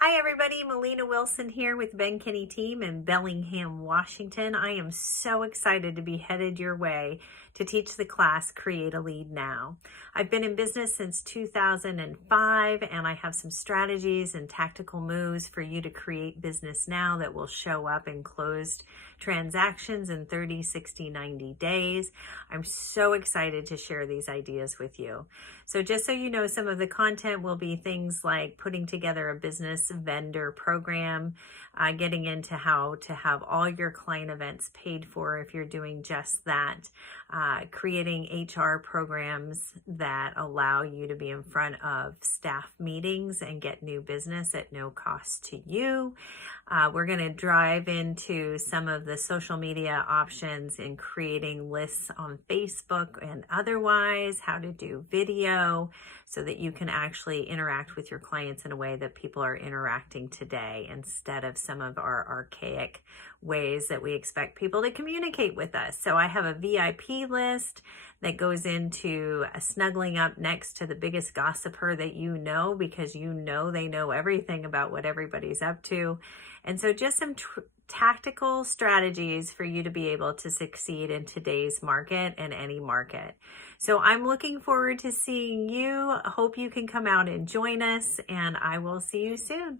Hi everybody, Mallina Wilson here with Ben Kinney team in Bellingham, Washington. I am so excited to be headed your way to teach the class Create a Lead Now. I've been in business since 2005 and I have some strategies and tactical moves for you to create business now that will show up in closed transactions in 30, 60, 90 days. I'm so excited to share these ideas with you. So just so you know, some of the content will be things like putting together a business vendor program, getting into how to have all your client events paid for if you're doing just that, creating HR programs that allow you to be in front of staff meetings and get new business at no cost to you. We're going to drive into some of the social media options in creating lists on Facebook and otherwise, how to do video so that you can actually interact with your clients in a way that people are interacting today instead of some of our archaic ways that we expect people to communicate with us. So I have a VIP list that goes into snuggling up next to the biggest gossiper that you know, because you know they know everything about what everybody's up to. And so just some tactical strategies for you to be able to succeed in today's market and any market. So I'm looking forward to seeing you. I hope you can come out and join us, and I will see you soon.